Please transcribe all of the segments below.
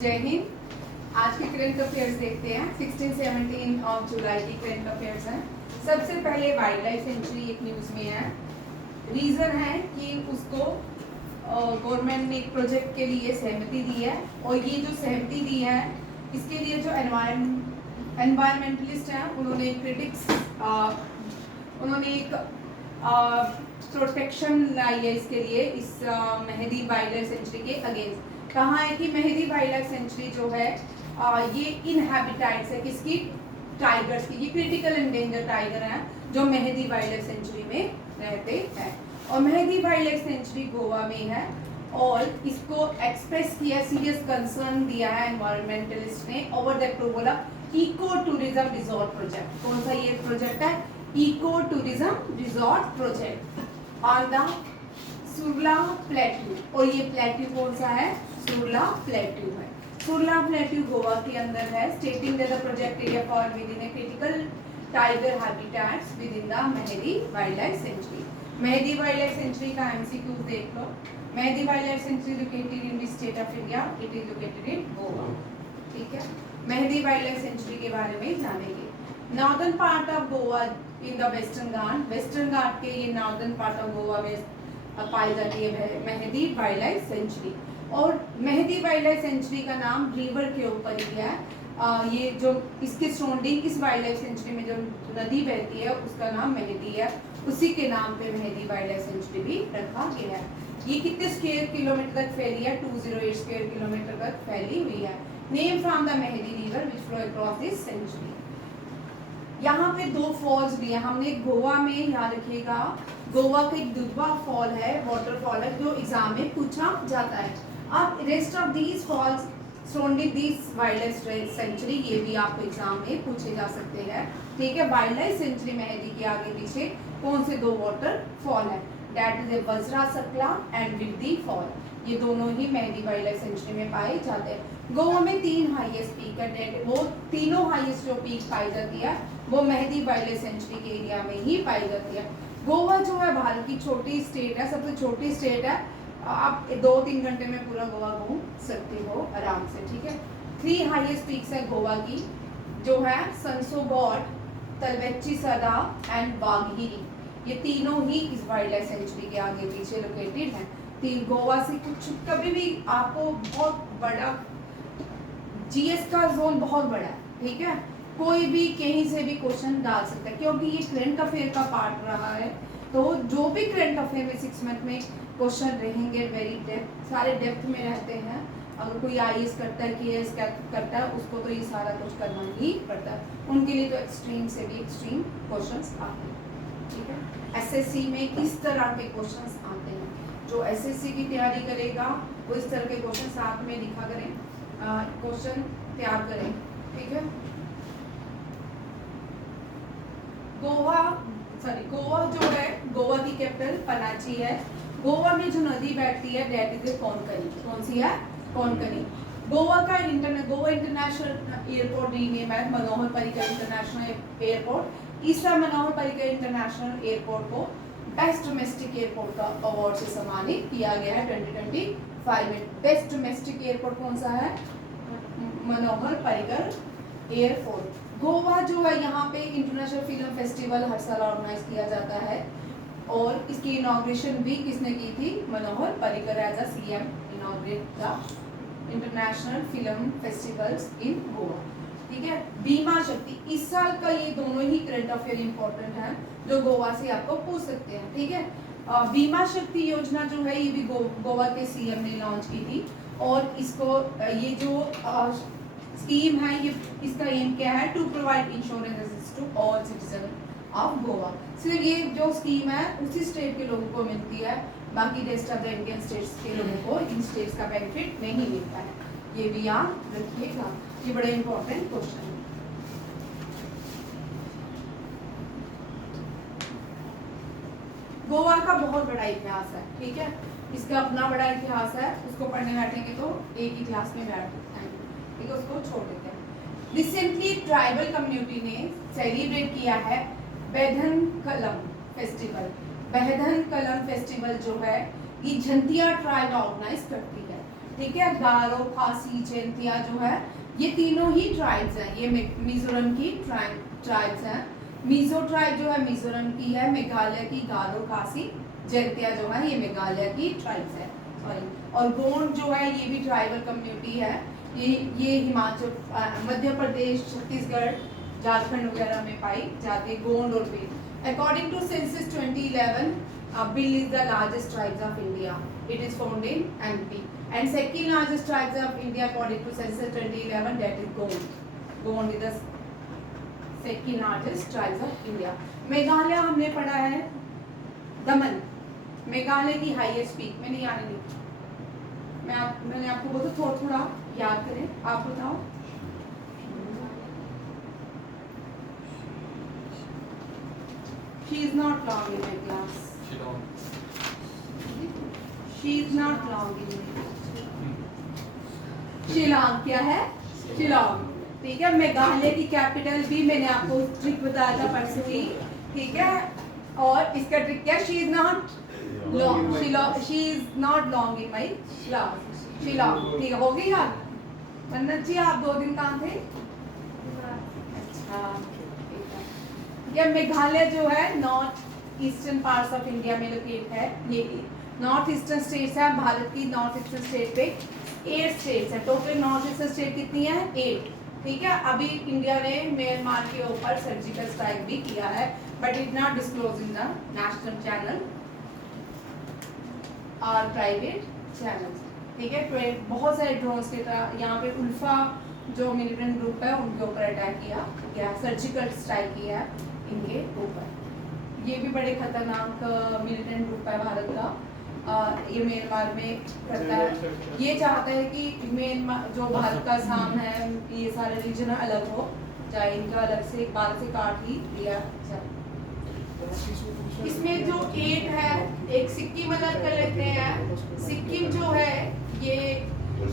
जय हिंद। आज के करंट अफेयर्स देखते हैं। 16-17 ऑफ जुलाई की करंट अफेयर्स हैं। सबसे पहले वाइल्ड लाइफ सेंचुरी एक न्यूज़ में है। रीज़न है कि उसको गवर्नमेंट ने एक प्रोजेक्ट के लिए सहमति दी है, और ये जो सहमति दी है इसके लिए जो एनवायरमेंटलिस्ट हैं उन्होंने एक प्रोटेक्शन लाई है इसके लिए, इस मेहदी वाइल्ड लाइफ सेंचुरी के अगेंस्ट। कहा है कि मेहदी वाइल्ड लाइफ सेंचुरी जो है ये इन हैबिटेट्स है किसकी, टाइगर्स की। ये क्रिटिकल एंडेंजर टाइगर हैं जो मेहदी वाइल्ड लाइफ सेंचुरी में रहते हैं, और Mhadei wildlife sanctuary Goa में है। और इसको एक्सप्रेस किया, सीरियस कंसर्न दिया है एनवायरमेंटलिस्ट ने over the approval of eco tourism resort project. कौन सा ये प्रोजेक्ट है? Eco tourism resort project on the Surla plateau. और ये प्लेट्यू कौन सा है? सुरला प्लेट्यू है। सुरला प्लेट्यू गोवा के अंदर है। Stating that the project area fall within a critical tiger habitats within the Mhadei wildlife sanctuary. Mhadei wildlife sanctuary का एमसीक्यू देख लो। Mhadei wildlife sanctuary located in the state of India, it is located in Goa. ठीक है, Mehdi wildlife century के बारे में जानेंगे। Northern part of Goa in the western Ghat, western Ghat के ये नॉर्दर्न पार्ट ऑफ गोवा में पाई जाती है मेहदी वाइल्ड लाइफ सेंचुरी। और मेहदी वाइल्ड लाइफ सेंचुरी का नाम रिवर के ऊपर ही है। ये जो इसके सराउंडिंग इस वाइल्ड लाइफ सेंचुरी में जो नदी बहती है उसका नाम मेहदी है, उसी के नाम पे मेहदी वाइल्ड लाइफ सेंचुरी भी रखा गया है। ये कितने स्क्वायर किलोमीटर तक फैली है? 208 स्क्वायर किलोमीटर तक फैली हुई है। Name from the Mhadei river which flow across this sanctuary. यहाँ पे दो फॉल्स भी है। हमने गोवा में याद रखिएगा, गोवा का एक दुधवा फॉल है, वाटरफॉल है, जो एग्जाम में पूछा जाता है। अब rest of these falls surrounding this wildlife sanctuary, ये भी आपको एग्जाम में पूछे जा सकते हैं। ठीक है, वाइल्ड लाइफ सेंचुरी मेहदी के आगे पीछे कौन से दो वाटरफॉल है? दैट इज ए वज्रा सकला एंड विरदी फॉल। ये दोनों ही मेहदी वाइल्ड लाइफ सेंचुरी में पाए जाते हैं। गोवा में 3 हाईएस्ट पीक है, वो तीनों हाईएस्ट जो पीक पाई जाती है वो मेहदी वाइल्ड लाइफ सेंचुरी के एरिया में ही पाई जाती है। गोवा जो है भारत की छोटी स्टेट है, सबसे छोटी स्टेट है। आप 2-3 घंटे में पूरा गोवा घूम सकते हो आराम से। ठीक है, 3 हाईएस्ट पीक्स है गोवा की, जो है संसोगौड, तलवेच्ची सदा एंड वाघीरी। ये तीनों ही इस वाइल्ड लाइफ सेंचुरी के आगे पीछे लोकेटेड है। गोवा से कुछ कभी भी आपको बहुत बड़ा जीएस का जोन बहुत बड़ा है। ठीक है, कोई भी कहीं से भी क्वेश्चन डाल सकता है, क्योंकि ये करंट अफेयर का पार्ट रहा है। तो जो भी करंट अफेयर में 6 मंथ में क्वेश्चन रहेंगे वेरी डेप्थ, सारे डेप्थ में रहते हैं। अगर कोई आईएएस करता है, केएएस करता है, उसको तो ये सारा कुछ करना ही पड़ता है। उनके लिए तो एक्सट्रीम से भी एक्सट्रीम क्वेश्चंस आते हैं। ठीक है, एसएससी में इस तरह के क्वेश्चंस आते हैं। जो एसएससी की तैयारी करेगा वो इस तरह के क्वेश्चन साथ में लिखा करें, क्वेश्चन तैयार करें। ठीक है, गोवा जो है, गोवा की कैपिटल पनाजी है। गोवा में जो नदी बैठती है दैट इज कोंकणी। कौन सी है? कोंकणी। गोवा का गोवा इंटरनेशनल एयरपोर्ट रीनेम है मनोहर पर्रिकर इंटरनेशनल एयरपोर्ट। इस मनोहर पर्रिकर इंटरनेशनल एयरपोर्ट को बेस्ट डोमेस्टिक एयरपोर्ट का अवार्ड से सम्मानित किया गया है 2025 में। बेस्ट डोमेस्टिक एयरपोर्ट कौन सा है? मनोहर पर्रिकर एयरपोर्ट। गोवा जो है, यहाँ पे इंटरनेशनल फिल्म फेस्टिवल हर साल ऑर्गेनाइज किया जाता है, और इसकी इनॉग्रेशन भी किसने की थी? Manohar Parrikar as a CM inaugurate the international film festivals in Goa. ठीक है, बीमा शक्ति, इस साल का ये दोनों ही करंट अफेयर इंपॉर्टेंट है जो गोवा से आपको पूछ सकते हैं। ठीक है, बीमा शक्ति योजना जो है ये भी गोवा के सीएम ने लॉन्च की थी, और इसको ये जो स्कीम है, ये इसका एम क्या है? To provide insurance to all citizen of Goa. सिर्फ ये जो स्कीम है उसी स्टेट के लोगों को मिलती है, बाकी rest of the Indian states के लोगों को इन स्टेट्स का बेनिफिट नहीं मिलता है। ये भी याद रखिएगा, ये बड़ा इंपॉर्टेंट क्वेश्चन है। गोवा का बहुत बड़ा इतिहास है। ठीक है, इसका अपना बड़ा इतिहास है, उसको पढ़ने बैठेंगे तो एक ही क्लास में बैठ जाएंगे। ठीक है, उसको छोड़ देते हैं। रिसेंटली ट्राइबल कम्युनिटी ने सेलिब्रेट किया है बेधन कलम फेस्टिवल। बेधन कलम फेस्टिवल जो है ये झंतिया ट्राइब ऑर्गेनाइज करती है। ठीक है। गारो, खासी, जैंतिया जो है ये तीनों ही ट्राइब्स हैं, ये मिजोरम की ट्राइब्स हैं। मिजो ट्राइब जो है मिजोरम की है, मेघालय की गारो, खासी, जैंतिया जो है ये मेघालय की ट्राइब्स है, सॉरी। और गोंड जो है ये भी ट्राइबल कम्युनिटी है, ये हिमाचल, मध्य प्रदेश, छत्तीसगढ़, झारखंड वगैरह में पाई जाती है, गोंड और Bhil. According to census 2011, Bhil is the largest tribes of India. It is found in MP. And second largest tribes of India according to census 2011, that is Gond. Gond is the second largest tribes of India. Meghalaya हमने पढ़ा है दमन, मेघालय की highest peak. मैंने याद नहीं, मैंने आपको बोला थोड़ा थोड़ा याद करें। आप बताओ। She is not long in my class. She is not long in my class. Shillong क्या है? शिलांग, ठीक है। मेघालय की कैपिटल भी मैंने आपको ट्रिक बताया था परसों ही, ठीक है। और इसका ट्रिक क्या? She is not long, she is not long in my Shillong, ठीक है। हो गई याद? मन्नत जी आप 2 दिन कहाँ थे? अच्छा, ये मेघालय जो है north eastern parts of India में लोकेट है। ये नॉर्थ ईस्टर्न स्टेट्स है भारत की। नॉर्थ ईस्टर्न स्टेट पे 8 स्टेट्स है टोटल। नॉर्थ ईस्टर्न स्टेट कितनी है? 8, ठीक है। अभी इंडिया ने म्यांमार के ऊपर सर्जिकल स्ट्राइक भी किया है, but it not disclose in the national channel और प्राइवेट चैनल, ठीक है। बहुत सारे ड्रोन्स के तरह यहाँ पे उल्फा जो मिलिटेंट ग्रुप है उनके ऊपर अटैक किया गया, सर्जिकल स्ट्राइक किया इनके ऊपर। ये भी बड़े खतरनाक मिलिटेंट ग्रुप है भारत का। ये म्यांमार में करता है, ये चाहता है कि म्यांमार जो भारत का असम है ये सारे रीजन अलग हो जाए, इनका अलग से भारत से काट ही दिया जाए। इसमें जो 8 है, एक सिक्किम अलग कर लेते हैं। सिक्किम जो है ये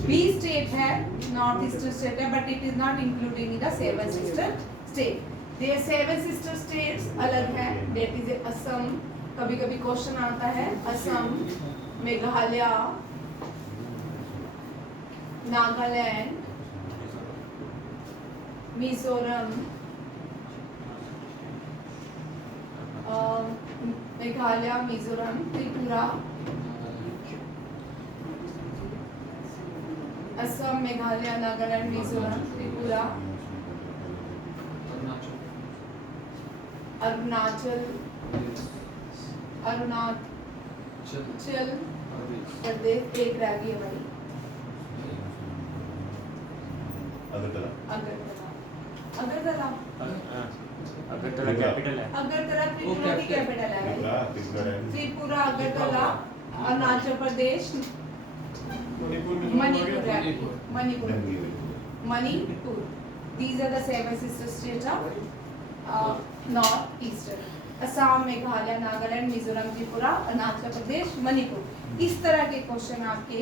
बी स्टेट है, नॉर्थ ईस्टर्न स्टेट है, but it is not including in the 7 sister state. There 7 sister states अलग है, दैट इज असम। कभी कभी क्वेश्चन आता है, असम, मेघालय, नागालैंड, मिजोरम, मेघालय, मिजोरम, त्रिपुरा, असम, मेघालय, नागालैंड, मिजोरम, त्रिपुरा, अरुणाचल प्रदेश, एक रह गई हमारी अगरतला कैपिटल है। अगरतला त्रिपुरा की कैपिटल है। Tripura, Agartala, Arunachal Pradesh, Manipur. These are the 7 sister states of North Eastern. Assam, Meghalaya, Nagaland, Mizoram, Tripura, Arunachal Pradesh, Manipur. इस तरह के क्वेश्चन आपके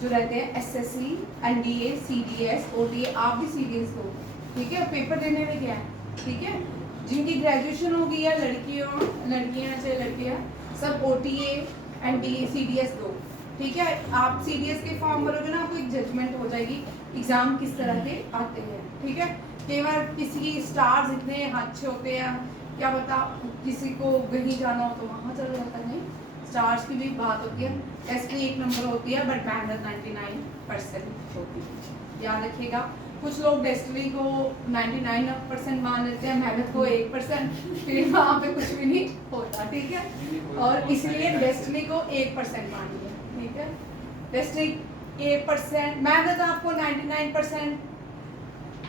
जो रहते हैं एसएससी, एनडीए, सीडीएस, ओटीए, आप भी सीडीएस हो, ठीक है। पेपर देने में क्या है, ठीक है। जिनकी ग्रेजुएशन हो गई है, लड़कियां चाहे लड़कियां, सब ओटीए, एनडीए, सीडीएस दो, ठीक है। आप सीडीएस के फॉर्म भरोगे ना, आपको एक जजमेंट हो जाएगी एग्जाम किस तरह के आते हैं, ठीक है। कई बार किसी की स्टार्स इतने अच्छे होते हैं, क्या बता किसी को कहीं जाना हो तो वहाँ चला जाता है। नहीं, स्टार्स की भी बात होती है, टेस्ट में 1 नंबर होती है, बट मेहनत 99% होती है, याद रखिएगा। कुछ लोग डेस्टिनी को 99% मान लेते हैं, मेहनत को 1%, फिर वहाँ पे कुछ भी नहीं होता, ठीक है। और इसलिए डेस्टिनी को 1% मानिए, ठीक है। डेस्टिनी 1%, मेहनत आपको 99%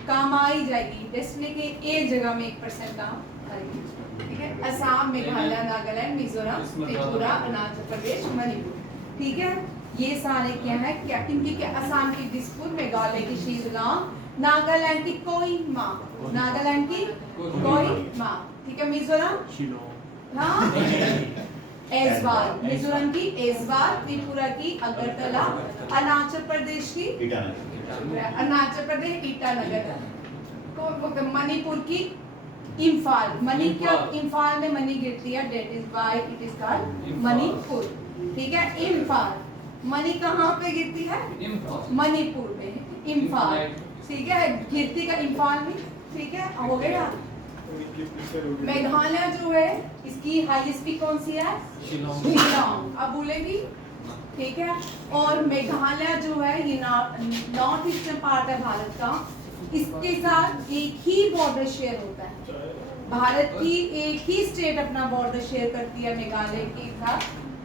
काम आ ही जाएगी, डेस्टिनी के एक जगह में 1% काम आएगी, ठीक है। असम, मेघालय, नागालैंड, मिजोरम, त्रिपुरा, अरुणाचल प्रदेश, मणिपुर, ठीक है। ये सारे क्या है, क्या किनकी क्या? असम की दिसपुर, मेघालय की शिलांग, नागालैंड की कोहिमा, नागालैंड की कोहिमा, ठीक है। मिजोरम, हाँ, ऐजवाल, मिजोरम की ऐजवाल, त्रिपुरा की अगरतला, अरुणाचल प्रदेश की अरुणाचल प्रदेश ईटानगर, मणिपुर की इम्फाल, मणि क्या इम्फाल में मणि गिरती है, that is why it is called Manipur, ठीक है। इम्फाल, मणि कहाँ पे गिरती है? मणिपुर में, इम्फाल। ठीक है, गिरती का इम्फाल में। ठीक है, हो गया। मेघालय जो है इसकी हाईएस्ट पीक कौन सी है? शिलोंग। अब बोलेगी, ठीक है। और मेघालय जो है ये नॉर्थ ईस्टर्न पार्ट है भारत का, इसके साथ एक ही बॉर्डर शेयर होता है। भारत की एक ही स्टेट अपना बॉर्डर शेयर करती है मेघालय के साथ,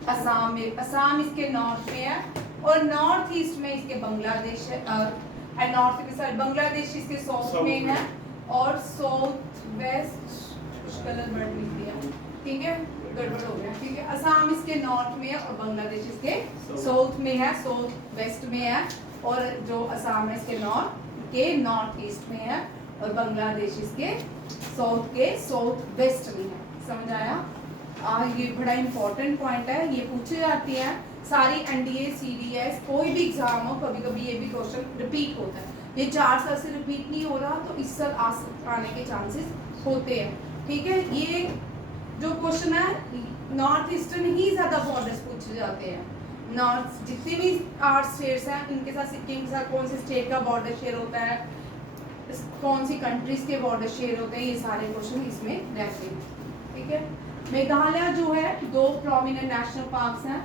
असम में। असम इसके नॉर्थ में है और नॉर्थ ईस्ट में इसके बांग्लादेश है, नॉर्थ के साथ बांग्लादेश इसके साउथ में है और साउथ वेस्ट कुछ कलर वर्ड लिख दिया, ठीक है, गड़बड़ हो गया। ठीक है, असम इसके नॉर्थ में है और बांग्लादेश इसके साउथ में है, साउथ वेस्ट में है। और जो असम है इसके नॉर्थ ईस्ट में है और बांग्लादेश इसके साउथ वेस्ट में है। समझ आया? ये बड़ा इंपॉर्टेंट पॉइंट है, ये पूछे जाती है सारी एनडीए सीडीएस कोई भी एग्जाम हो, कभी कभी ये भी क्वेश्चन रिपीट होता है। ये 4 साल से रिपीट नहीं हो रहा तो इस साल आने के चांसेस होते हैं। ठीक है, ये जो क्वेश्चन है नॉर्थ ईस्टर्न ही ज्यादा बॉर्डर्स पूछे जाते हैं। नॉर्थ जितने भी 8 स्टेट्स हैं इनके साथ सिक्किम के साथ कौन से स्टेट का बॉर्डर शेयर होता है, कौन सी कंट्रीज के बॉर्डर शेयर होते हैं, ये सारे क्वेश्चन इसमें रहते हैं। ठीक है, मेघालय जो है 2 प्रोमिनेंट नेशनल पार्क्स हैं,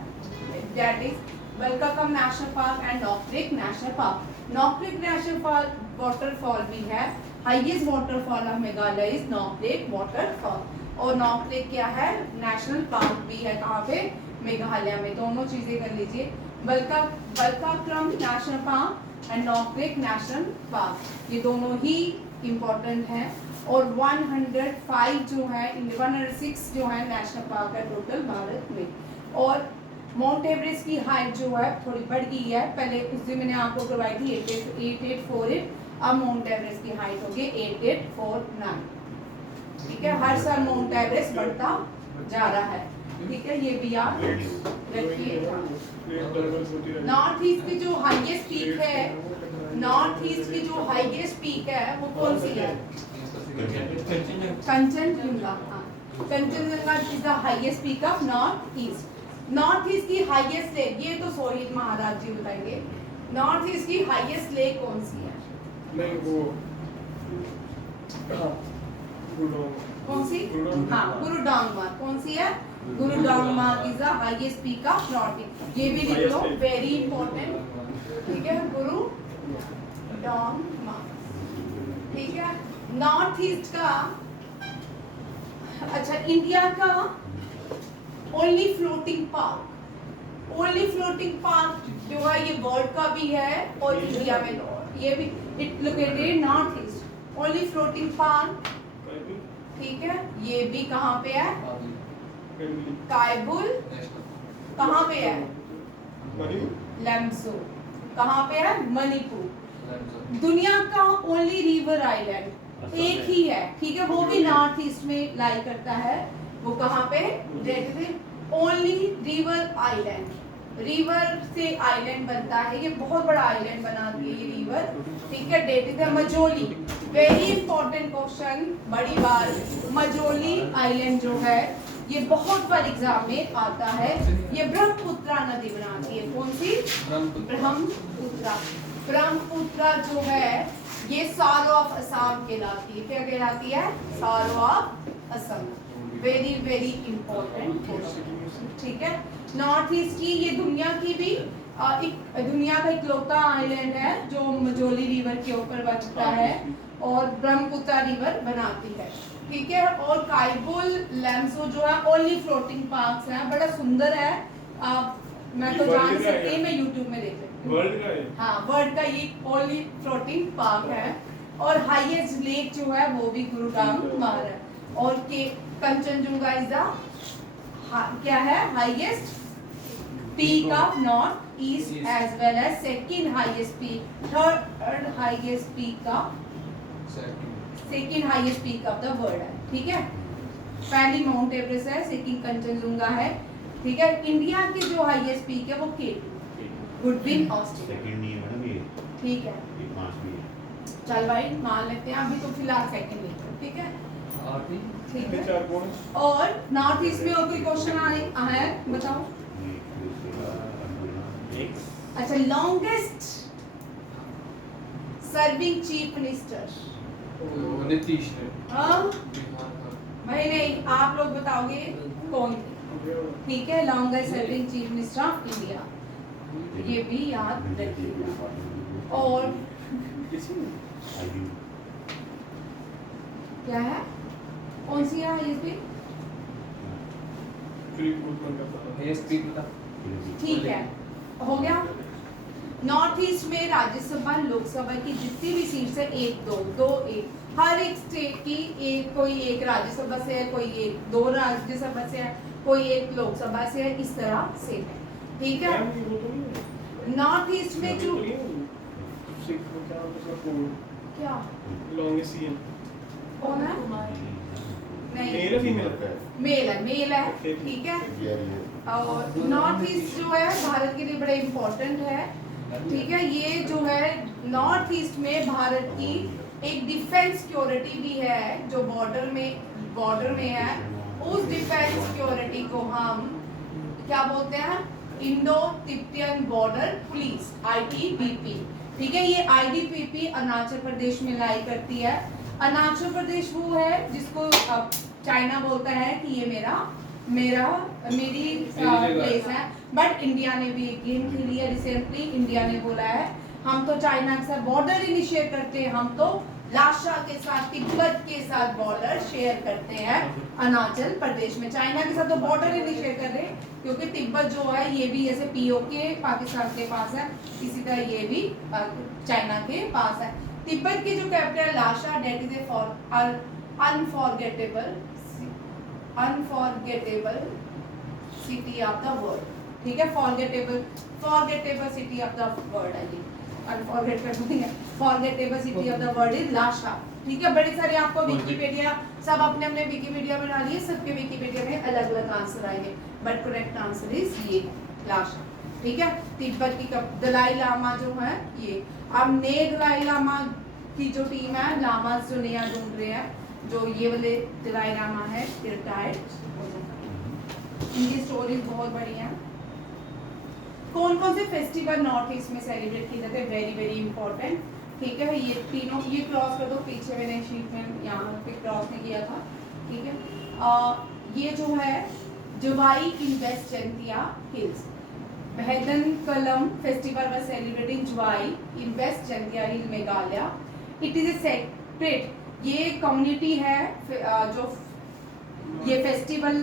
that is Balpakram national park and Nokrek national park. Nokrek national park waterfall भी है, highest waterfall of Meghalaya is Nokrek waterfall. और नॉकरेक क्या है? नेशनल पार्क भी है। कहाँ पे? मेघालय में। दोनों चीजें कर लीजिए, Balpakram national park and Nokrek national park, ये दोनों ही इम्पोर्टेंट हैं। और 105 जो है 106 जो है नेशनल पार्क है टोटल भारत में। और माउंट एवरेस्ट की हाइट जो है थोड़ी बढ़ गई है, पहले उस दिन मैंने आपको करवाई थी 8848, अब माउंट एवरेस्ट की हाइट होगी 8849। ठीक है, हर साल माउंट एवरेस्ट बढ़ता जा रहा है। ठीक है, ये भी आप रखिए। नॉर्थ ईस्ट की जो हाईएस्ट पीक है, नॉर्थ ईस्ट की जो हाईएस्ट पीक है वो कौन सी है? Kanchenjunga. Kanchenjunga is the highest peak of north east. North east की हाईएस्ट लेक, ये तो सोहित महाराज जी बताएंगे, नॉर्थ ईस्ट की हाईएस्ट लेक कौन सी है? नहीं वो कौन सी? हाँ, गुरुडोंगमा। कौन सी है? Gurudongmar is the highest peak of north east. ये भी लिख लो, वेरी इंपॉर्टेंट। ठीक है, गुरुडोंगमा। ठीक है, नॉर्थ ईस्ट का, अच्छा, इंडिया का ओनली फ्लोटिंग पार्क जो है ये वर्ल्ड का भी है और इंडिया में ये भी, it located north east, only floating park. ठीक है, ये भी कहाँ पे है? कायबुल। कहाँ पे है? लैम्सो। कहाँ पे है? मणिपुर। दुनिया का ओनली रिवर आइलैंड एक ही है, ठीक है, वो भी नॉर्थ ईस्ट में लाई करता है। वो कहाँ पे? ओनली रिवर आइलैंड, रिवर से आइलैंड बनता है, ये बहुत बड़ा आइलैंड बनाती है ये रिवर। ठीक है, that is Majuli. Very important question, बड़ी बार मजोली आइलैंड जो है ये बहुत बार एग्जाम में आता है। ये ब्रह्मपुत्रा नदी बनाती है। कौन सी? ब्रह्मपुत्रा। ब्रह्मपुत्रा जो है ये सारो ऑफ असम कहलाती है। क्या कहलाती है? सारो of Assam. Very very important question. ठीक है, नॉर्थ ईस्ट की ये दुनिया की भी दुनिया का इकलौता आइलैंड है जो मजोली रिवर के ऊपर बनता है और ब्रह्मपुत्रा रिवर बनाती है। ठीक है, और कायबुल लैम्सो जो है ओनली फ्लोटिंग पार्क्स है, बड़ा सुंदर है। मैं तो जान सकती, मैं यूट्यूब में देख सकती हूँ। वर्ल्ड का है? हाँ, वर्ल्ड का ये ओनली फ्लोटिंग पार्क है। और हाईएस्ट लेक जो है वो भी गुरुडोंगमा है। और के कंचनजंगा इज द क्या है? Highest peak of north east as well as second highest peak, third highest peak of second highest peak of the world है। ठीक है, पहली माउंट एवरेस्ट है, सेकंड कंचनजंगा है। ठीक है, इंडिया की जो हाईएस्ट पीक है वो K2 गुडविन ऑस्ट्रेलिया। सेकंड नहीं है मैडम ये, ठीक है, ये 5वीं है। चल भाई मान लेते हैं, अभी तो फिलहाल सेकंड लेते हैं। ठीक है, ठीक है। चार कौन? और नॉर्थ ईस्ट में और कोई क्वेश्चन आए हैं? बताओ। एक अच्छा, longest serving chief minister. Nitish ने हाँ बिहार का। भाई नहीं, आप लोग बताओगे कौन थे, ठीक है। Longest serving chief minister of India, ये भी याद रखिएगा। और क्या है, कौन सी है ये भी, ये स्पीड बता। ठीक है, हो गया। नॉर्थ ईस्ट में राज्यसभा लोकसभा की जितनी भी सीट्स है, एक दो दो एक, हर एक स्टेट की एक, कोई एक राज्यसभा से है, कोई एक दो राज्यसभा से है, कोई एक लोकसभा से है, इस तरह से है, ठीक है। नॉर्थ ईस्ट में जो क्या कौन है, नहीं मेल है, ठीक है। और नॉर्थ ईस्ट जो है भारत के लिए बड़ा इम्पोर्टेंट है, ठीक है। ये जो है नॉर्थ ईस्ट में भारत की एक डिफेंस सिक्योरिटी भी है, जो बॉर्डर में है। उस डिफेंस सिक्योरिटी को हम क्या बोलते हैं, Indo Tibetan border police, ITBP, ठीक है। ये ITBP अरुणाचल प्रदेश में लाई करती है। अरुणाचल प्रदेश वो है जिसको चाइना बोलता है कि ये मेरी प्लेस है, बट इंडिया ने भी एक गेम खेली है रिसेंटली। इंडिया ने बोला है हम तो चाइना के साथ बॉर्डर इनिशिएट करते हैं, हम तो लाशा के साथ, तिब्बत के साथ बॉर्डर शेयर करते हैं अरुणाचल प्रदेश में। चाइना के साथ तो बॉर्डर इनिशिएट कर रहे हैं, क्योंकि तिब्बत जो है ये भी जैसे POK पाकिस्तान के पास है, इसी तरह ये भी चाइना के पास है। तिब्बत की जो capital Lhasa, that is a unforgettable city of the world, ठीक है। Forgettable city of the world है, forgettable city of the world is Lhasa, ठीक है। बड़े सारे आपको विकिपीडिया, सब अपने अपने विकिपीडिया बना लिए, सबके विकिपीडिया में अलग अलग आंसर आएंगे, बट करेक्ट आंसर इज ये लाशा, ठीक है। तिब्बत की दलाई लामा जो है ये, अब नए दलाई लामा की जो टीम है, लामास जो नया ढूंढ रहे हैं, जो ये वाले दलाई लामा है, रिटायर्ड हो जाता है। इनकी स्टोरीज बहुत बढ़िया है। कौन कौन से फेस्टिवल नॉर्थ ईस्ट में सेलिब्रेट किए जाते हैं, वेरी वेरी इंपॉर्टेंट, ठीक है। ये तीनों, ये क्रॉस कर दो, पीछे मैंने शीट में यहाँ पे क्रॉस नहीं किया था, ठीक है। ये जो है Jowai in west Jaintia hills, Medhankalam festival was celebrated in July in West Jhantia Hill, Meghalaya. It is a separate, ये कम्युनिटी है जो ये फेस्टिवल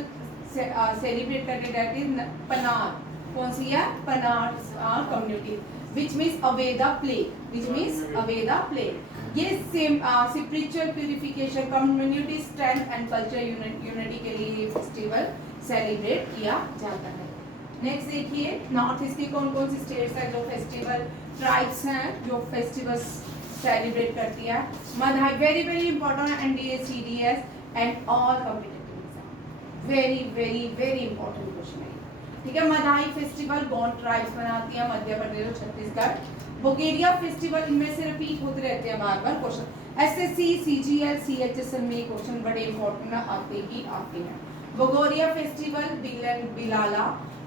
सेलिब्रेट करके जाती है, पनार, कौन सी है, पनार कम्युनिटी, which means अवेदा प्ले, ये same spiritual purification, community strength and culture unity के लिए ये फेस्टिवल सेलिब्रेट किया जाता है। नेक्स्ट देखिए, नॉर्थ ईस्ट की कौन कौन सी स्टेट्स है जो फेस्टिवल, ट्राइब्स हैं जो फेस्टिवल्स सेलिब्रेट करती है। मधाई, very very important, NDA CDS and all competitive exam, very very very important question है, ठीक है। मधाई फेस्टिवल कौन ट्राइब्स मनाती है, मध्य प्रदेश और छत्तीसगढ़। बुगेरिया फेस्टिवल, इनमें से रिपीट होते रहते हैं बार बार क्वेश्चन, SSC CGL CHSL में क्वेश्चन बड़े इंपॉर्टेंट आते हैं। Bhagoria festival Bhilala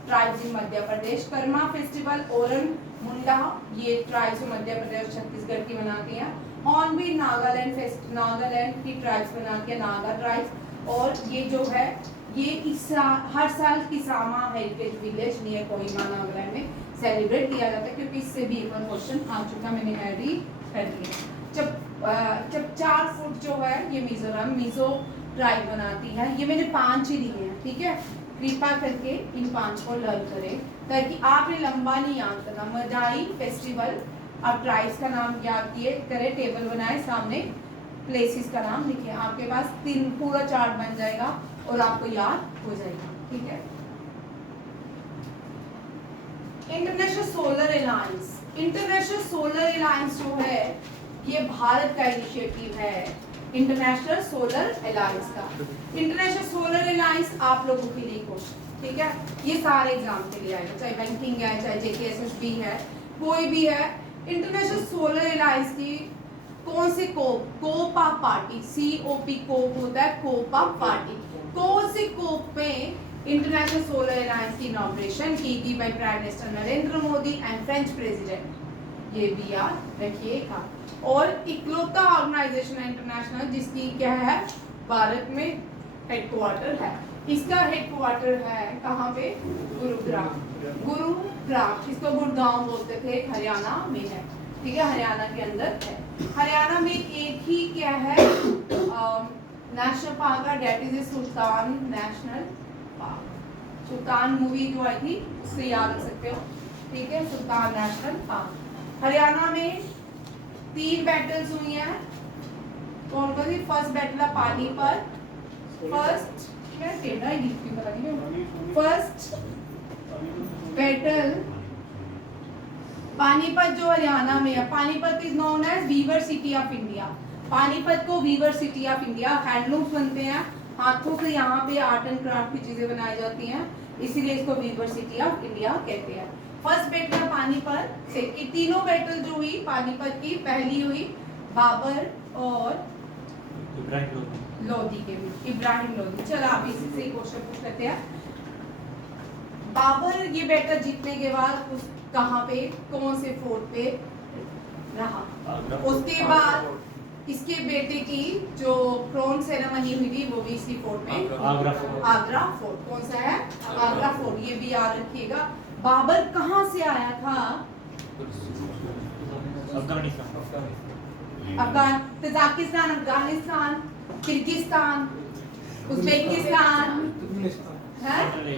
tribes in Madhya Pradesh. Karma festival Oraon Munda, ये ट्राइब्स मध्य प्रदेश छत्तीसगढ़ की मनाती हैं। हॉर्नबिल नागालैंड की ट्राइब्स मनाती है, नागा ट्राइब्स। और ये जो है ये हर साल Kisama heritage village near Kohima Nagaland में सेलिब्रेट किया जाता है, क्योंकि इससे भी एक बार क्वेश्चन आ चुका, मैंने ऐड कर दिया। जब 4 फुट जो है ये मिजो ट्राइब बनाती है, ये मैंने 5 ही दिए हैं, ठीक है। कृपा करके इन 5 को लर्न करें, ताकि आपने लंबा नहीं याद करना। मदाई फेस्टिवल, आप ट्राइब्स का नाम याद करें, टेबल बनाए, सामने प्लेसेस का नाम लिखे, आपके पास 3 पूरा चार्ट बन जाएगा और आपको याद हो जाएगा, ठीक है। इंटरनेशनल सोलर अलायंस जो है ये भारत का इनिशिएटिव है, इंटरनेशनल सोलर अलायंस का। इंटरनेशनल सोलर अलायंस आप लोगों के लिए क्वेश्चन, ठीक है, ये सारे एग्जाम के लिए आएगा, चाहे बैंकिंग है, चाहे JKSSB है, कोई भी है। इंटरनेशनल सोलर अलायंस की कौन से कोप ऑफ पार्टी, COP कोप होता है, कोप ऑफ पार्टी, कौन से कोप में इंटरनेशनल सोलर अलायंस की इनॉग्रेशन की गई by prime minister Narendra Modi and French president, ये भी याद रखिएगा। और इकलौता ऑर्गेनाइजेशन है इंटरनेशनल जिसकी क्या है, भारत में हेडक्वार्टर है। इसका हेडक्वार्टर है कहाँ पे, गुरुग्राम। गुरुग्राम, इसको गुड़गांव बोलते थे, हरियाणा में है, ठीक है, हरियाणा के अंदर है। हरियाणा में एक ही क्या है नेशनल पार्क है, that is Sultan national park. Sultan movie जो आई थी उससे याद रख सकते हो, ठीक है, सुल्तान नेशनल पार्क। हरियाणा में 3 बैटल्स हुई हैं, कौन कौन सी? फर्स्ट बैटल है पानीपत, फर्स्ट क्या टेढ़ा ही लिखती हूँ, पता नहीं, फर्स्ट बैटल पानीपत जो हरियाणा में है। Panipat is known as weaver city of India. Panipat को weaver city of India, handlooms बनते हैं, हाथों से यहाँ पे आर्ट एंड क्राफ्ट की चीजें बनाई जाती हैं, इसीलिए इसको वीवर सिटी ऑफ इंडिया कहते हैं। फर्स्ट बैटल पानीपत से, तीनों बैटल जो हुई पानीपत की, पहली हुई बाबर और लोधी के बीच, इब्राहिम लोधी। चलो आप इसी से क्वेश्चन पूछ लेते हैं। बाबर ये बैटल जीतने के बाद उस कहाँ पे, कौन से फोर्ट पे रहा। उसके बाद इसके बेटे की जो क्राउन सेरेमनी हुई थी वो भी इसी फोर्ट में, आगरा फोर्ट। कौन सा है? आगरा फोर्ट, ये भी याद रखिएगा। बाबर कहाँ से आया था? Tajikistan, Afghanistan, Kyrgyzstan, Uzbekistan,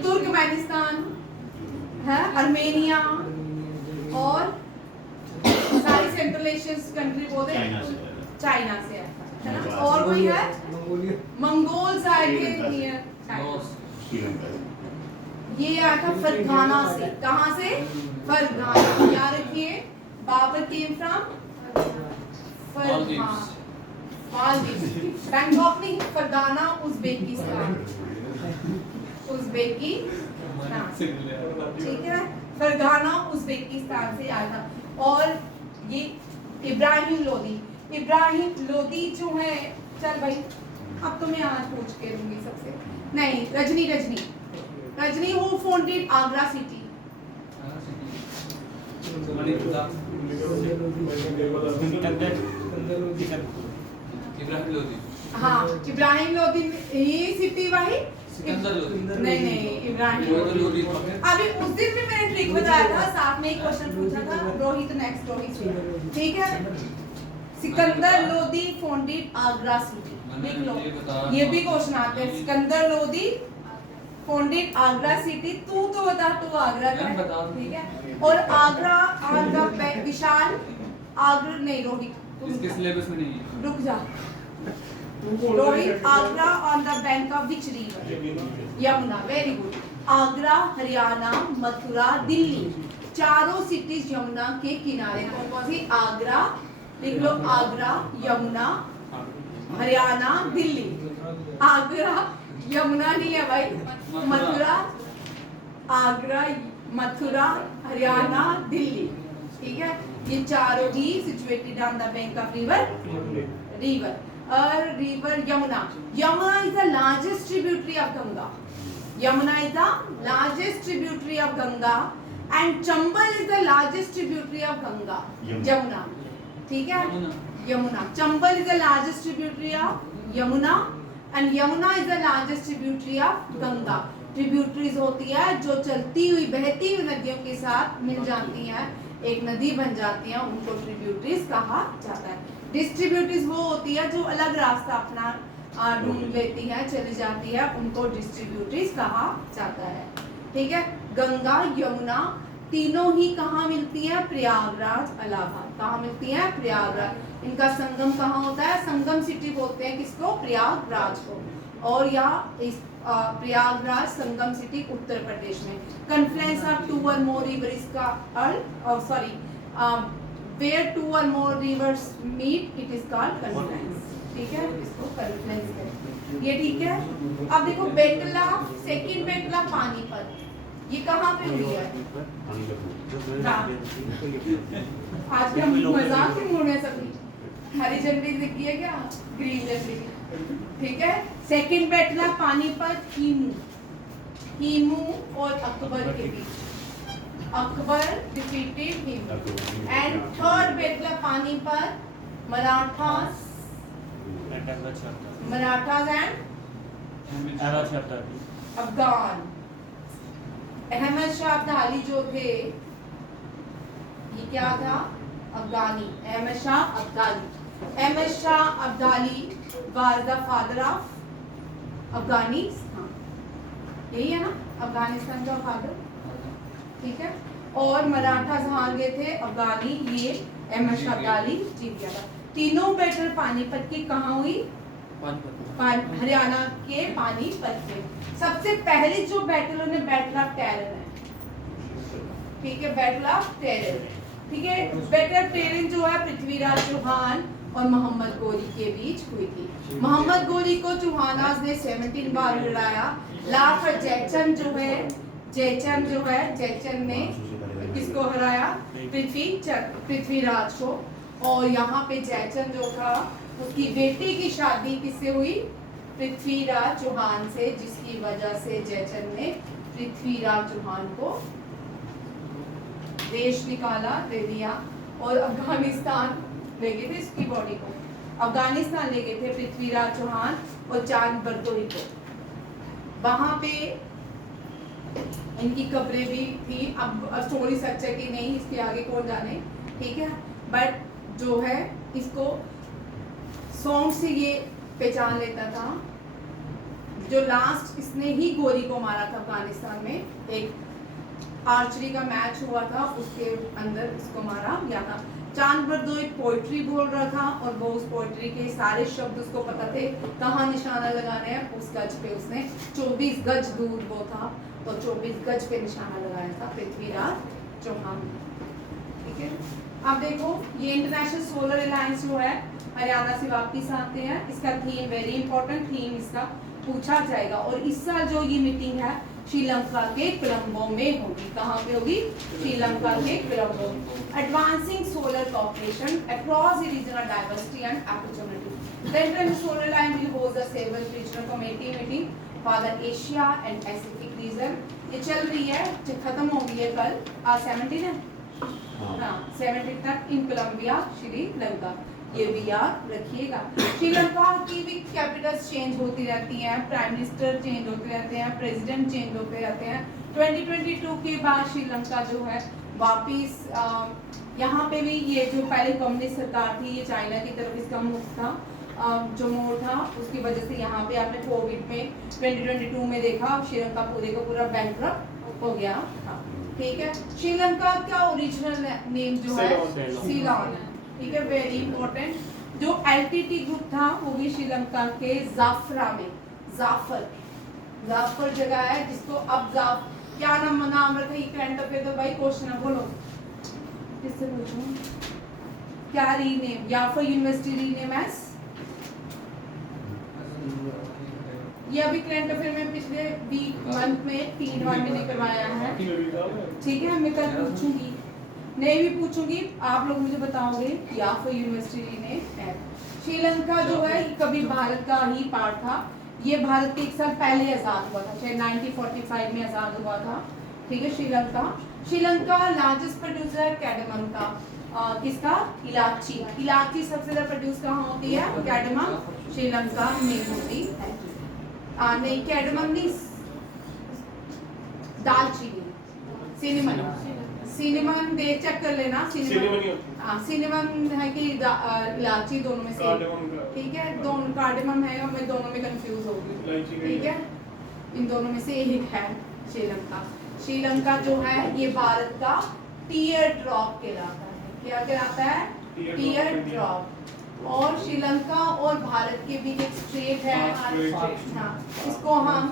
Turkmenistan है, अर्मेनिया और सारी सेंट्रल एशियन कंट्री बोलते हैं, चाइना से आया था, है ना। और कोई है? मंगोल्स आए थे, ये आया था फरगाना से। कहाँ से? फरगाना। याद रखिए, Babur came from Maldives, Bangkok नहीं, फरगाना उज्बेकिस्तान, ठीक है, फरगाना उज्बेकिस्तान से आया था। और ये इब्राहिम लोधी जो है, चल भाई अब तो मैं आज पूछ के दूंगी सबसे, नहीं, Rajni who founded Agra city? हाँ, इब्राहिम लोधी, ये सिटी भाई नहीं, इब्राहिम लोधी। अभी उस दिन भी मैंने ट्रिक बताया था, साथ में एक क्वेश्चन पूछा था, रोहित से, ठीक है। सिकंदर लोधी फाउंडेड आगरा सिटी, देख लो, ये भी क्वेश्चन आते हैं। सिकंदर लोधी फाउंडेड आगरा सिटी, तू तो बता, तू आगरा का है, ठीक है। और आगरा ऑन द विशाल आगरा नहीं, रोहित इसके सिलेबस में नहीं है, रुक जा। Rohit, Agra on the bank of which river? Yamuna, very good. Agra, Haryana, Mathura, Delhi, चारों सिटीज यमुना के किनारे। कौन कौन सी? आगरा, लिख लो, आगरा, यमुना, हरियाणा, दिल्ली। आगरा यमुना नहीं है भाई, मथुरा, आगरा, मथुरा, हरियाणा, दिल्ली, ठीक है। ये चारों ही situated on the bank of river Yamuna. Yamuna is the largest tributary of Ganga. Yamuna is the largest tributary of Ganga and Chambal is the largest tributary of Ganga. Yamuna, ठीक है, Yamuna. Chambal is the largest tributary of Yamuna and Yamuna is the largest tributary of Ganga. Tributaries होती है जो चलती हुई बहती हुई नदियों के साथ मिल जाती हैं, एक नदी बन जाती है, उनको ट्रिब्यूटरीज कहा जाता है। डिस्ट्रीब्यूटरीज वो होती है जो अलग रास्ता अपना ढूंढ लेती है, चली जाती है, उनको डिस्ट्रीब्यूटरीज कहा जाता है, ठीक है। गंगा, यमुना तीनों ही कहाँ मिलती हैं? प्रयागराज, इलाहाबाद। कहाँ मिलती हैं? प्रयागराज। इनका संगम कहाँ होता है? संगम सिटी बोलते हैं किसको? प्रयागराज को। और यहाँ इस प्रयागराज संगम सिटी उत्तर प्रदेश में। Confluence of 2 or more rivers का where 2 or more rivers meet it is called confluence, ठीक है, इसको कन्फ्लुएंस कहते हैं। ये ठीक है। अब देखो battle of second battle of Panipat, ये कहाँ पे हुई है? आज हम मजाक के मूड में सभी, हरी झंडी दिखी है क्या? ग्रीन झंडी, ठीक है। सेकंड बैटल ऑफ पानीपत, कीमू, हीमू और अकबर के बीच। Akbar defeated Hemu. And third battle of Panipat, Marathas and Afghan. Ahmad Shah Abdali जो थे, ये क्या था? अफगानी। Ahmad Shah Abdali. Ahmad Shah Abdali was the father of Afghanistan. यही है ना, अफगानिस्तान का फादर, ठीक है। और मराठास हार गए थे, अफगानी ये अहमद शाह अब्दाली जीत गया था। तीनों बैटल पानीपत की कहाँ हुई? हरियाणा के पानीपत में। सबसे पहली जो बैटल उन्हें बैटल ऑफ टेरन है, ठीक है, बैटल ऑफ टेरन, ठीक है। बैटल ऑफ टेरन जो है पृथ्वीराज चौहान और मोहम्मद गोरी के बीच हुई थी। मोहम्मद गोरी को चौहानास ने 17 बार हराया। लास्ट जयचंद ने किसको हराया? पृथ्वीराज को। और यहाँ पे जयचंद जो था, उसकी बेटी की शादी किससे हुई? पृथ्वीराज चौहान से, जिसकी वजह से जयचंद ने पृथ्वीराज चौहान को देश निकाला, दे दिया। और अफगानिस्तान ले गए थे इसकी बॉडी को, अफगानिस्तान ले गए थे पृथ्वीराज चौहान और चांद बरदोई को। वहां पे इनकी कब्रें भी थी। अब स्टोरी सच है कि नहीं, इसके आगे कौन जाने, ठीक है। बट जो है, इसको सॉन्ग से ये पहचान लेता था। जो लास्ट इसने ही गोरी को मारा था अफगानिस्तान में, एक आर्चरी का मैच हुआ था, उसके अंदर इसको मारा गया था। चांद बरदोई पोइट्री बोल रहा था और वो उस पोइट्री के सारे शब्द उसको पता थे, कहाँ निशाना लगाने हैं। उस गज पे उसने 24 गज दूर वो था, तो 24 गज पे निशाना लगाया था पृथ्वीराज चौहान, ठीक है। अब देखो, ये इंटरनेशनल सोलर अलायंस जो है हरियाणा से वापिस आते हैं। इसका थीम वेरी इंपॉर्टेंट थीम इसका पूछा जाएगा। और इस साल जो ये मीटिंग है श्रीलंका के कोलंबो में होगी। कहाँ पे होगी? श्रीलंका के Colombo. Advancing solar cooperation across the regional diversity and opportunity. The International Solar Alliance will host the seventh regional committee meeting for the Asia and Pacific region। ये चल रही है, खत्म हो गई है कल, आज 17 है, हाँ 17 तक इन कोलंबिया, श्रीलंका। ये भी याद रखिएगा। श्रीलंका की भी कैपिटल्स चेंज होती रहती हैं, प्राइम मिनिस्टर चेंज होते रहते हैं, प्रेसिडेंट चेंज होते रहते हैं। 2022 के बाद श्रीलंका जो है वापिस यहाँ पे भी, ये जो पहले कम्युनिस्ट सरकार थी, ये चाइना की तरफ इसका मुख था, जो मोड़ था, उसकी वजह से यहाँ पे आपने कोविड में 2022 में देखा श्रीलंका पूरे का पूरा बैंकरप्ट हो गया था, ठीक है। श्रीलंका का ओरिजिनल नेम जो है सीलोन है, ठीक है, वेरी इंपॉर्टेंट। जो एलटीटी ग्रुप था वो भी श्रीलंका के जाफरा में, जाफर जगह है जिसको अब क्या नाम रखा? ये करंट अफेयर तो भाई क्वेश्चन है, बोलो किससे पूछूं? क्या rename? Jafar university rename as, ये अभी करंट अफेयर में पिछले वीक मंथ में 3 बार मैंने करवाया है, ठीक है। मैं कल पूछूंगी, नहीं भी पूछूंगी, आप लोग मुझे बताओगे याफो यूनिवर्सिटी ने है। श्रीलंका जो है कभी भारत का ही पार्ट था। ये भारत के 1 साल पहले आजाद हुआ था, शायद 1945 में आजाद हुआ था, ठीक है। श्रीलंका लार्जेस्ट प्रोड्यूसर है कैडमम का, किसका? इलायची सबसे ज्यादा प्रोड्यूस कहाँ होती है? कैडमम श्रीलंका में होती है। नहीं कैडमम नहीं, दालचीनी, सिनेमन दे चेक कर लेना, सिनेमन है कि इलायची, दोनों में से, ठीक है। दोनों कार्डेमम है और मैं दोनों में कंफ्यूज हो गई, ठीक है। इन दोनों में से एक है श्रीलंका जो है ये भारत का टीयर ड्रॉप कहलाता है। क्या कहलाता है? Tier drop. और श्रीलंका और भारत के बीच एक स्ट्रेट है, हाँ, इसको हम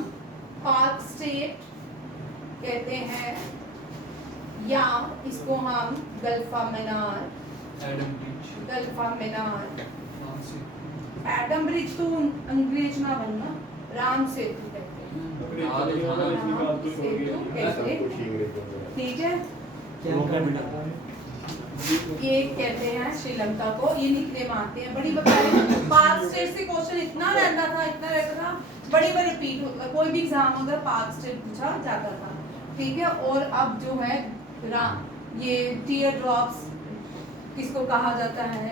पाक स्ट्रेट कहते हैं, या इसको हम गल्फा मीनार, एडम ब्रिज तो अंग्रेज ना बनना, राम सेतु कहते हैं, ठीक है। ये कहते हैं श्रीलंका को, ये निकनेम आते हैं। बड़ी बताए पाक स्टेट से क्वेश्चन इतना रहता था, बड़े बार रिपीट होता, कोई भी एग्जाम होगा पाक स्टेट पूछा जाता था, ठीक है। और अब जो है ये टीयर ड्रॉप्स किसको कहा जाता है,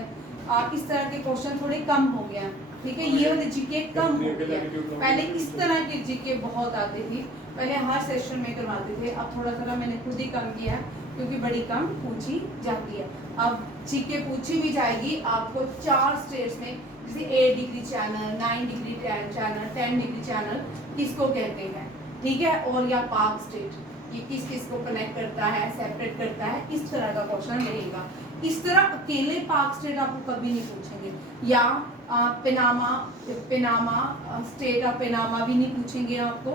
इस तरह के क्वेश्चन थोड़े कम हो गया, ठीक है। ये वाले जीके कम हो गया, पहले इस तरह के जीके बहुत आते थे, पहले हर सेशन में करवाते थे, अब थोड़ा थोड़ा मैंने खुद ही कम किया क्योंकि बड़ी कम पूछी जाती है। अब जीके पूछी भी जाएगी आपको 4 स्टेट्स में, जैसे 8 degree channel, 9 degree channel, 10 degree channel किसको कहते हैं, ठीक है। और या पाक स्टेट ये किस किस को कनेक्ट करता है, सेपरेट करता है, इस तरह का क्वेश्चन रहेगा। इस तरह अकेले पाक स्टेट आपको कभी नहीं पूछेंगे, या पेनामा स्टेट ऑफ पेनामा भी नहीं पूछेंगे आपको,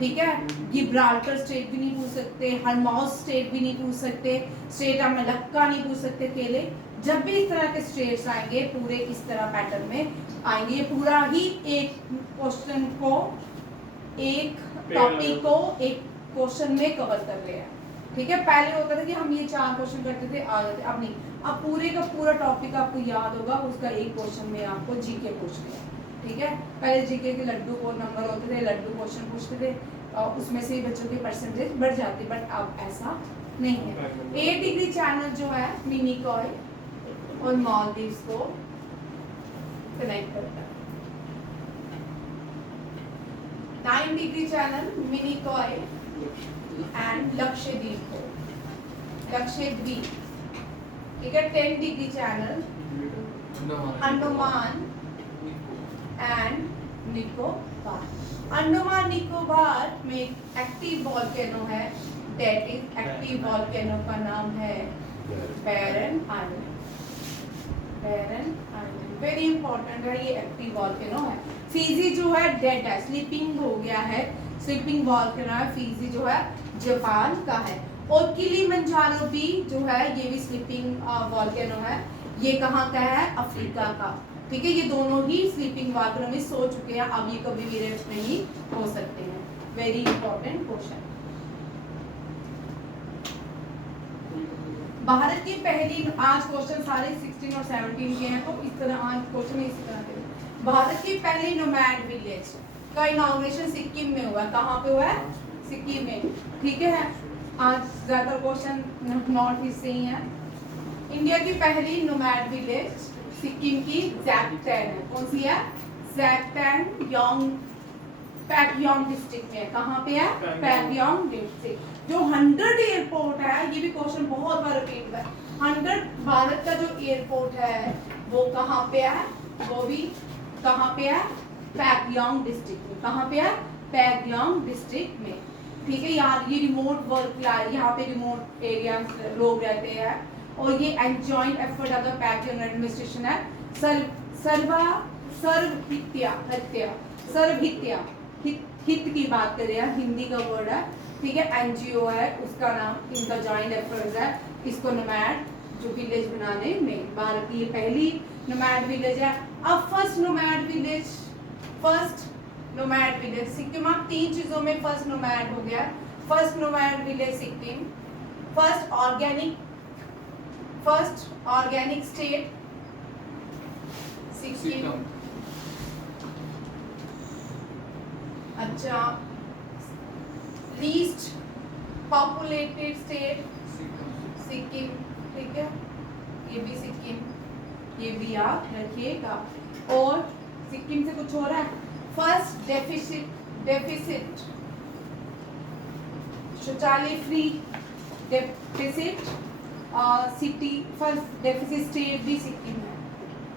ठीक है। गिब्राल्टर स्टेट भी नहीं पूछ सकते, हरमौज स्टेट भी नहीं पूछ सकते, स्टेट ऑफ मलक्का नहीं पूछ सकते अकेले। जब भी इस तरह के स्टेट्स आएंगे पूरे इस तरह पैटर्न में आएंगे, ये पूरा ही एक क्वेश्चन को, एक टॉपिक को एक क्वेश्चन में कवर कर रहे हैं, ठीक है। पहले होता था कि हम ये 4 क्वेश्चन करते थे आ जाते, अब नहीं, अब पूरे का पूरा टॉपिक आपको याद होगा, उसका एक क्वेश्चन में आपको जीके पूछते हैं, ठीक है। पहले जीके के लड्डू को नंबर होते थे, लड्डू क्वेश्चन पूछते थे और उसमें से बच्चों के परसेंटेज बढ़ जाते, बट अब ऐसा नहीं है। 8 डिग्री चैनल जो है मिनिकॉय और मालदीव्स को कनेक्ट करता है। 9 degree channel Minicoy and Lakshadweep को, लक्षद्वीप, ठीक है। 10 degree channel Andaman and Nicobar. Andaman Nicobar में एक्टिव वॉल्केनो है, दैट इज एक्टिव वॉल्केनो का नाम है बैरन आइलैंड। बैरन आइलैंड वेरी इंपॉर्टेंट है, ये एक्टिव वॉल्केनो है। फिजी जो है डेड है, स्लीपिंग हो गया है, स्लीपिंग वॉल्केनो है। फिजी जो है जापान का है। और किलिमंजारो भी जो है ये भी स्लीपिंग वॉल्केनो है, ये कहाँ का है, अफ्रीका का, ठीक है। ये दोनों ही स्लीपिंग वॉल्केनो में सो चुके हैं, अब ये कभी भी रेस्ट नहीं हो सकते हैं। Very important question. भारत की पहली, आज क्वेश्चन सारे 16 और 17 के हैं, तो इस तरह आज क्वेश्चन इसी तरह के। भारत की पहली नोमैड विलेज का इनॉग्रेशन सिक्किम में हुआ, कहाँ पे हुआ है, सिक्किम में, ठीक है। आज ज्यादा क्वेश्चन नॉर्थ ईस्ट से ही है। इंडिया की पहली नोमैड विलेज सिक्किम की जैकटैन है, कौन सी है, जैकटैन, पैक्योंग डिस्ट्रिक्ट में है। कहाँ पे है, पैक्योंग डिस्ट्रिक्ट। जो 100 एयरपोर्ट है, ये भी क्वेश्चन बहुत बार रिपीट हुआ है, 100 भारत का जो एयरपोर्ट है वो कहाँ पे है, वो भी कहाँ पे है, पैक्योंग डिस्ट्रिक्ट में। कहाँ पे है, पैक्योंग डिस्ट्रिक्ट में, ठीक है। यार ये रिमोट वर्क, यहाँ पे रिमोट एरिया लोग रहते हैं, और ये joint effort of the Pakyong administration है। सर्वहित्या हित की बात कर रहे हैं, हिंदी का वर्ड है, ठीक है। एनजीओ है, उसका नाम, इनका जॉइंट एफर्ट है इसको नोमैड जो विलेज बनाने में। भारत की ये पहली नोमैड विलेज है। अब फर्स्ट नोमैड विलेज सिक्किम। अब 3 चीजों में फर्स्ट नोमैड हो गया। First nomad village Sikkim, first organic state Sikkim, अच्छा लीस्ट पॉपुलेटेड स्टेट सिक्किम, ठीक है। ये भी सिक्किम, ये भी याद रखिएगा। और सिक्किम से कुछ हो रहा है, फर्स्ट डेफिसिट शौचालय free deficit city, first deficit state भी सिक्किम है,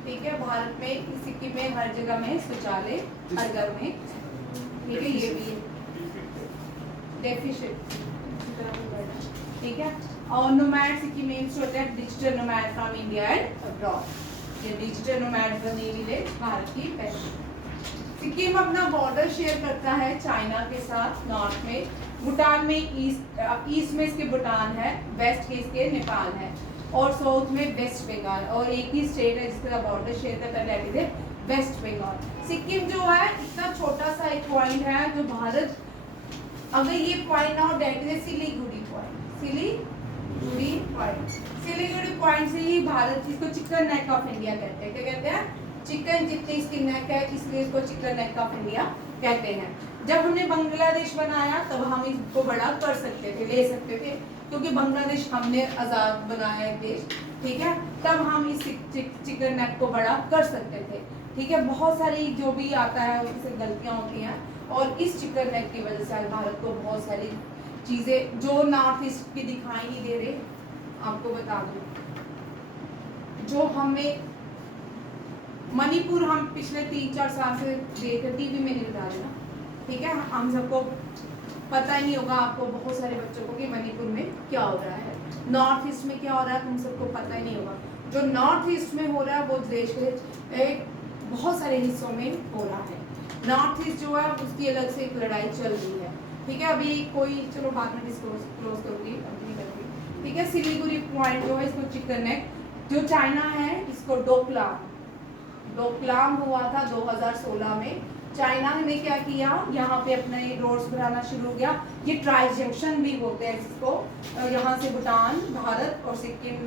ठीक है। भारत में सिक्किम में हर जगह में शौचालय, हर घर में, ठीक है। ये भी डेफिसिट, ठीक है। और nomad Sikkim aims to attract digital nomad from India and abroad. ये डिजिटल नोमैड बनी विलेज भारत की पहली। सिक्किम अपना बॉर्डर शेयर करता है चाइना के साथ, नॉर्थ में भूटान में, ईस्ट में इसके भूटान है, वेस्ट के इसके नेपाल है, और साउथ में वेस्ट बंगाल। और एक ही स्टेट है जिसका बॉर्डर शेयर करता है, दैट इज वेस्ट बंगाल। सिक्किम जो है इतना छोटा सा एक पॉइंट है जो भारत, अगर ये पॉइंट ना हो, that is Siliguri point, Siliguri point. Siliguri point से ही भारत, इसको चिकन नेक ऑफ इंडिया कहते हैं। क्या कहते हैं? चिकन जितनी इसकी नेक है इसलिए इसको चिकन नेक ऑफ इंडिया कहते हैं। जब हमने बांग्लादेश बनाया तब हम इसको बड़ा कर सकते थे, ले सकते थे, क्योंकि बांग्लादेश हमने आज़ाद बनाया एक देश, ठीक है, तब हम इस चिकन नेक को बड़ा कर सकते थे, ठीक है। बहुत सारी जो भी आता है उससे गलतियाँ होती हैं, और इस चिकन नेक की वजह से आज भारत को बहुत सारी चीज़ें जो नॉर्थ ईस्ट की दिखाई नहीं दे रहे, आपको बता दूं, जो हमें मणिपुर हम पिछले 3-4 साल से देख रहे, टीवी में नहीं बता रहे ना, ठीक है, हम सबको पता ही नहीं होगा, आपको बहुत सारे बच्चों को कि मणिपुर में क्या हो रहा है, नॉर्थ ईस्ट में क्या हो रहा है, तुम सबको पता ही नहीं होगा। जो नॉर्थ ईस्ट में हो रहा है वो देश के बहुत सारे हिस्सों में हो रहा है। नॉर्थ ईस्ट जो है उसकी अलग से एक लड़ाई चल रही है, ठीक है। अभी कोई, चलो बाद में डिस्क्लोज करूँगी, अभी नहीं करूँगी, ठीक है। सिलीगुड़ी पॉइंट जो है इसको चिकन नेक, जो चाइना है इसको डोकलाम हुआ था 2016 में। चाइना ने क्या किया, यहाँ पे अपने रोड्स बनाना शुरू हो गया। ये ट्राई जंक्शन भी बोलते हैं इसको, यहाँ से भूटान, भारत और सिक्किम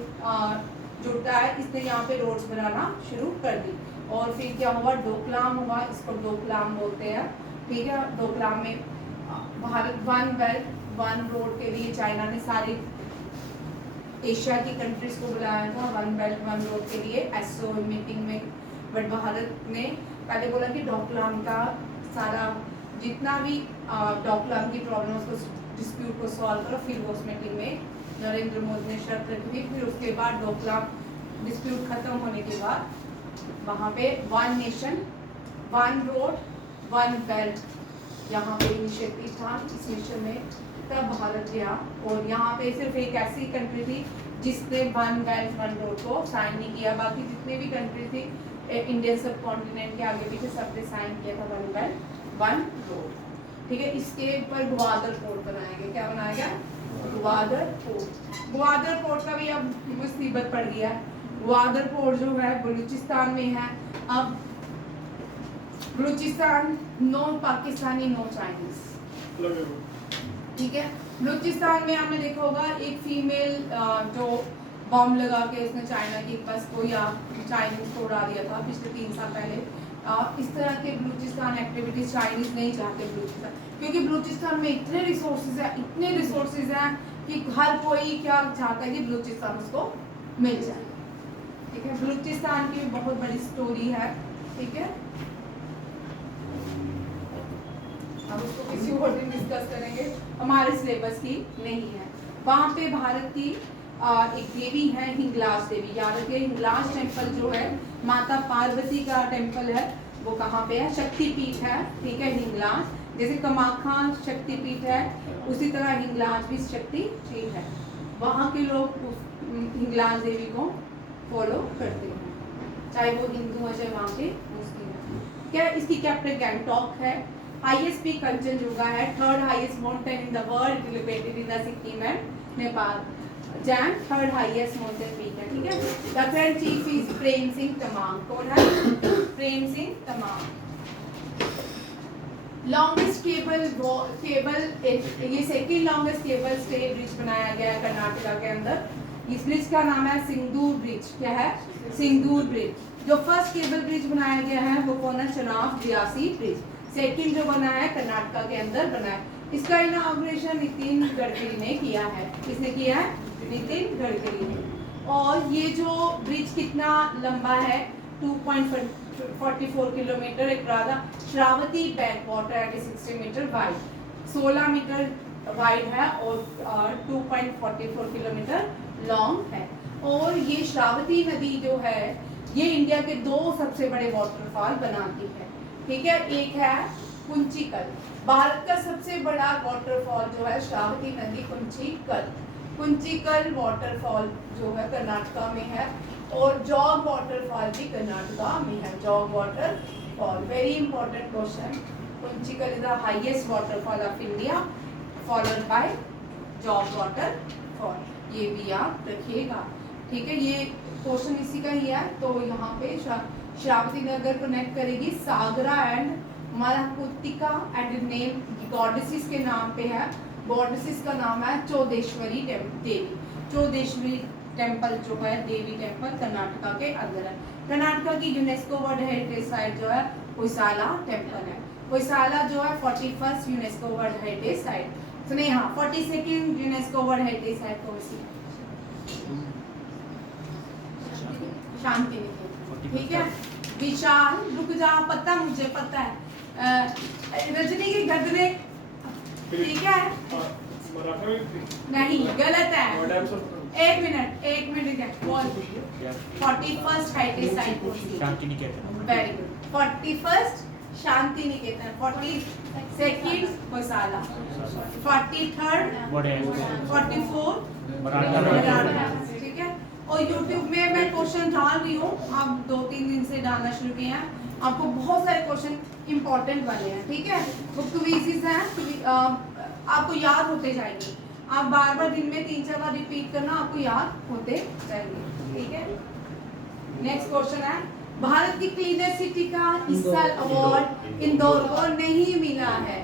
जुड़ता है, इसने यहाँ पे रोड्स बनाना शुरू कर दी। और फिर क्या हुआ, डोकलाम हुआ, इसको डोकलाम बोलते हैं, ठीक है। डोकलाम में Bharat one belt one road के लिए चाइना ने सारी एशिया की कंट्रीज को बुलाया था वन बेल्ट वन रोड के लिए एसओ मीटिंग में, बट भारत ने पहले बोला कि डोकलाम का सारा जितना भी डोकलाम की प्रॉब्लम उसको डिस्प्यूट को सॉल्व करो। फिर वो उस मीटिंग में नरेंद्र मोदी ने शर्त रखी थी। फिर उसके बाद डोकलाम डिस्प्यूट खत्म होने के बाद वहाँ पे one nation one road one belt यहाँ पे इनिशिएटिव था इस मिशन में, तब भारत गया। और यहाँ पे सिर्फ एक ऐसी कंट्री थी जिसने वन बेल्ट वन रोड को साइन नहीं किया, बाकी जितने भी कंट्री थी इंडियन सब कॉन्टिनेंट के आगे पीछे सबने साइन किया था वन बेल्ट वन रोड, ठीक है। इसके ऊपर ग्वादर पोर्ट बनाया गया। क्या बनाया गया? ग्वादर पोर्ट। ग्वादर पोर्ट का भी अब मुसीबत पड़ गया। ग्वादर पोर्ट जो है बलूचिस्तान में है। अब Balochistan no Pakistani no Chinese, ठीक है। बलूचिस्तान में आपने देखा होगा एक फीमेल जो बॉम्ब लगा के उसने चाइना की बस को या चाइनीज को उड़ा दिया था पिछले 3 साल पहले। इस तरह के बलूचिस्तान एक्टिविटीज चाइनीज नहीं चाहते बलूचिस्तान, क्योंकि बलूचिस्तान में इतने रिसोर्सेज हैं कि हर कोई क्या चाहता है कि बलूचिस्तान उसको मिल जाए, ठीक है। बलूचिस्तान की बहुत बड़ी स्टोरी है, ठीक है। अब उसको किसी और दिन डिस्कस करेंगे, हमारे सिलेबस की नहीं है। वहाँ पे भारत की एक देवी है हिंगलाज देवी, याद रखिए। हिंगलाज टेम्पल जो है माता पार्वती का टेम्पल है, वो कहाँ पे है? शक्तिपीठ है, ठीक है। हिंगलाज जैसे कामाख्या शक्तिपीठ है, उसी तरह हिंगलाज भी शक्तिपीठ है। वहाँ के लोग हिंगलाज देवी को फॉलो करते हैं, चाहे वो हिंदू है चाहे वहाँ के मुस्लिम है। क्या इसकी कैपिटल गैंगटॉक है। हाईएस्ट पीक कंचनजुंगा है, 3rd highest mountain in the world, located in the Sikkim and Nepal. Jain 3rd highest mountain peak है, ठीक है। The current chief is Prem Singh Tamang. कौन है? प्रेम सिंह तमांग। लॉन्गेस्ट केबल ये second longest cable stay bridge बनाया गया है कर्नाटका के अंदर। इस ब्रिज का नाम है सिंदूर ब्रिज। क्या है? सिंदूर ब्रिज। जो फर्स्ट केबल ब्रिज बनाया गया है वो कौन है? चनाब रियासी ब्रिज। सेकंड जो बना है कर्नाटका के अंदर बना है। इसका इनॉग्रेशन नितिन गडकरी ने किया है। किसने किया है? नितिन गडकरी ने। और ये जो ब्रिज कितना लंबा है? 2.44 किलोमीटर। एक राधा श्रावती बैक वाटर है 60 मीटर वाइड, 16 मीटर वाइड है और 2.44 किलोमीटर लॉन्ग है। और ये श्रावती नदी जो है ये इंडिया के 2 सबसे बड़े वाटरफॉल बनाती है, ठीक है। एक है कुंचिकल, भारत का सबसे बड़ा वाटरफॉल जो है श्रावती नदी कुंचिकल वाटरफॉल जो है कर्नाटका में है। और जॉग वाटरफॉल भी कर्नाटका में है। Jog waterfall, very important question. Kunchikal is the highest waterfall of India, followed by jog waterfall. ये भी याद रखिएगा, ठीक है। ये क्वेश्चन इसी का ही है। तो यहाँ पे श्रावती नगर कनेक्ट करेगी सागरा एंड मलाकुतिका एट नेम गॉडेसेस के नाम पे है। गॉडेसेस का नाम है चौदेश्वरी देवी। चौदेश्वरी टेम्पल जो है देवी टेम्पल कर्नाटका के अंदर है। कर्नाटका की यूनेस्को वर्ल्ड हेरिटेज साइट जो है होयसाला टेम्पल है। होयसाला जो है 41st UNESCO world heritage site. सुनिए हाँ 42nd UNESCO world heritage site कौन सी है? शांति निकेतन, ठीक है। विशाल रुक जा, पता मुझे पता है रजनी के गदरे, ठीक है। नहीं गलत है, एक मिनट बोल। 41st हेरिटेज साइट कौन सी? Santiniketan. Very good. 41st Santiniketan, 42nd Hoysala, 43rd, What 44 Maratha. ठीक है। और YouTube में मैं क्वेश्चन डाल रही हूँ, आप 2-3 दिन से डालना शुरू किए हैं। आपको बहुत सारे क्वेश्चन इंपॉर्टेंट वाले हैं, ठीक है। बुक टू वीसीज हैं, आपको याद होते जाएंगे। आप बार बार दिन में 3-4 बार रिपीट करना, आपको याद होते जाएंगे, ठीक है। नेक्स्ट क्वेश्चन है, भारत की क्लीनर सिटी का इस साल अवार्ड इंदौर को नहीं मिला है,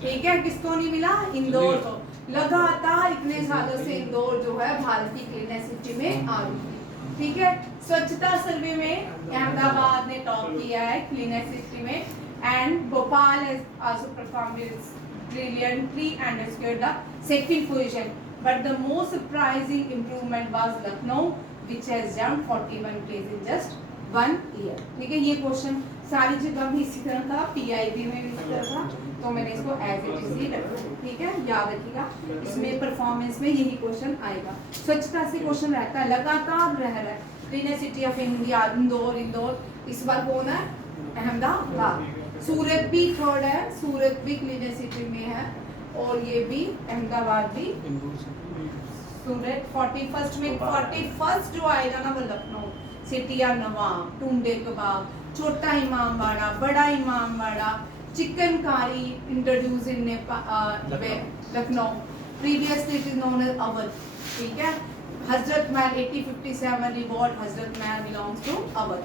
ठीक है। किसको नहीं मिला? इंदौर को। लगातार इतने सालों से इंदौर जो है भारत की क्लीनर सिटी में आ रही है, ठीक है। स्वच्छता सर्वे में अहमदाबाद ने टॉप किया है क्लीनर सिटी में, and Bhopal has also performed brilliantly and secured the second position, but the most surprising improvement was Lucknow, which has jumped 41 place in just 1 year, ठीक है। ये क्वेश्चन सारी जगह भी इसी तरह था, PIB में भी इसी तरह था, तो मैंने इसको एज इट इज ही रखा, ठीक है। याद रखिएगा, इसमें परफॉर्मेंस में यही क्वेश्चन आएगा। स्वच्छता से क्वेश्चन रहता है, लगातार रह रहा है। Cleaner city of India Indore, इस बार कौन है? अहमदाबाद। सूरत भी थर्ड है, सूरत भी क्लीनर सिटी में है, और ये भी अहमदाबाद भी। सूरत 41st में, 41st जो आएगा ना वो लखनऊ, सिटिया नवाब, टुंडे कबाब, छोटा इमामबाड़ा, बड़ा Imambara, chikankari introduce in Lucknow, previously it is known as Awadh, ठीक है। Hazrat Mahal 8057 reward Hazrat Mahal belongs to Awadh,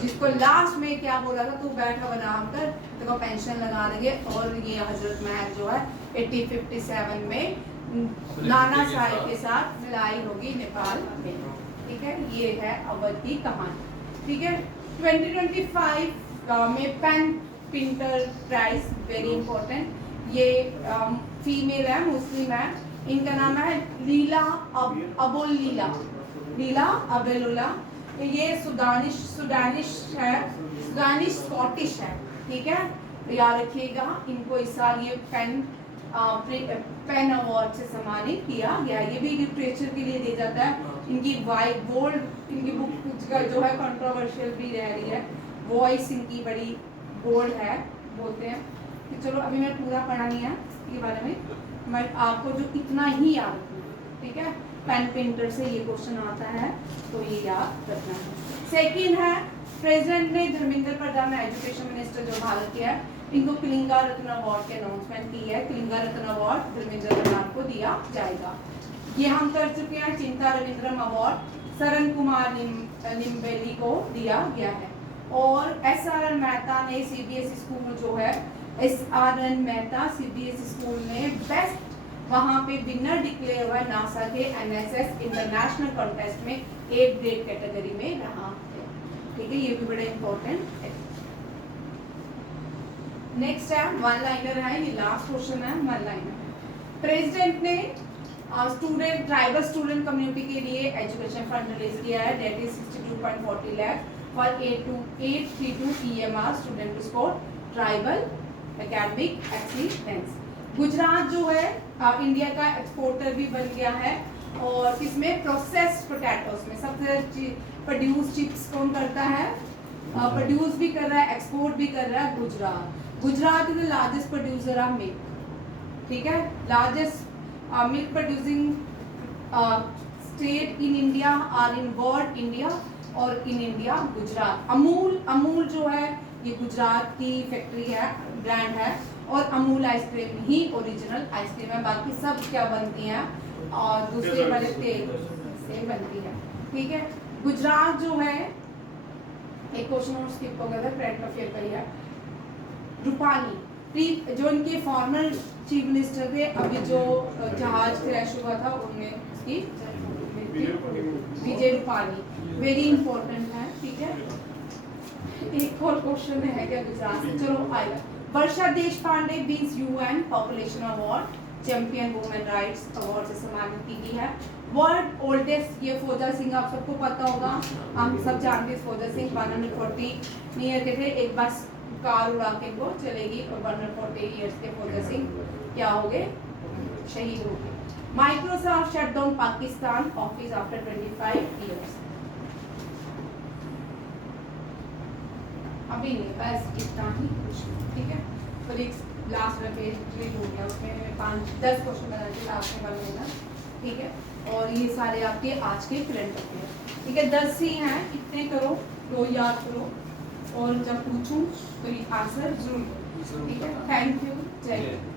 जिसको लास्ट में क्या बोला था, तू बैठा आराम कर, तेरे को पेंशन लगा देंगे। और ये हजरत महल जो है 8057 में नाना साहिब के साथ लड़ाई होगी नेपाल में, ठीक है। ये है अवध की कहानी, ठीक है। 2025 में PEN Pinter prize, very important. ये फीमेल है, मुस्लिम है, इनका नाम है लीला अबेलुल्ला। ये सुडानिश है, सुडानिश स्कॉटिश है, ठीक है। याद रखिएगा, इनको इस साल ये पेन अवार्ड से सम्मानित किया गया। ये भी लिटरेचर के लिए दिया जाता है। इनकी इनकी बुक जो है कंट्रोवर्शियल भी रह रही है, वॉइस इनकी बड़ी बोल्ड है, बोलते हैं कि चलो अभी मैं पूरा पढ़ा नहीं है इसके बारे में, मैं आपको जो इतना ही याद रखूँ, ठीक है। पेन पेंटर से ये क्वेश्चन आता है, तो ये याद रखना है। सेकंड है, प्रेसिडेंट ने धर्मेंद्र प्रधान एजुकेशन मिनिस्टर जो भारत के है, इनको कलिंगा रत्न अवार्ड की अनाउंसमेंट की है। कलिंगा रत्न अवार्ड धर्मेंद्र प्रधान को दिया जाएगा। ये हम कर चुके हैं। चिंता रविंद्रम अवार्ड सरन कुमार लिम्बेली को दिया गया है। और SRN मेहता ने CBSE स्कूल जो है, SRN मेहता CBSE स्कूल में बेस्ट, वहाँ पे विनर डिक्लेयर हुआ नासा के NSS इंटरनेशनल कॉन्टेस्ट में 8th ग्रेड कैटेगरी में रहा है, ठीक है। ये भी बड़ा इंपॉर्टेंट है। नेक्स्ट है वन लाइनर है, ये लास्ट क्वेश्चन है, वन लाइनर। प्रेसिडेंट ने स्टूडेंट ट्राइबल स्टूडेंट कम्युनिटी के लिए एजुकेशन फंड रिलीज किया है, that is 62.40 lakh for 832 EMR student to support tribal academic excellence. Gujarat जो है इंडिया का एक्सपोर्टर भी बन गया है, और किसमें? प्रोसेस्ड पोटैटोस में सबसे प्रोड्यूस चिप्स कौन करता है? प्रोड्यूस भी कर रहा है, एक्सपोर्ट भी कर रहा है Gujarat is the largest producer of milk, ठीक है। Largest milk producing state in India or in world India, और इन इंडिया गुजरात। अमूल जो है ये गुजरात की फैक्ट्री है, ब्रांड है, और अमूल आइसक्रीम ही ओरिजिनल आइसक्रीम है, बाकी सब क्या बनती हैं और दूसरे वाले तेल से बनती है, ठीक है। गुजरात जो है, एक क्वेश्चन और स्किप हो गया था, करंट अफेयर करिए। रूपानी जो इनके फॉर्मर चीफ मिनिस्टर थे, अभी जो जहाज क्रैश हुआ था उनमें उसकी विजय रूपाणी, वेरी इंपॉर्टेंट है, ठीक है। एक और क्वेश्चन है क्या गुजरात से, चलो आएगा। Varsha Deshpande wins UN population award, champion women rights award से सम्मानित की गई है। वर्ल्ड ओल्डेस्ट, ये फौजा सिंह आप सबको पता होगा, हम सब जानते हैं फौजा सिंह 140 ईयर के थे, एक बस कार उड़ा के वो चलेगी और 140 ईयर्स के फौजा सिंह क्या हो गए, शहीद हो गए। Microsoft shut down Pakistan office after 25 years. अभी नहीं, बस इतना ही कुछ, ठीक है। और एक लास्ट में पेज क्लियर हो गया, उसमें 5-10 क्वेश्चन बना के लास्ट में बन लेना, ठीक है। और ये सारे आपके आज के करंट अफेयर, ठीक है। 10 ही हैं, इतने करो, 2 याद करो, और जब पूछूं तो ये आंसर जरूर दो, ठीक है। थैंक यू, जय हिंद।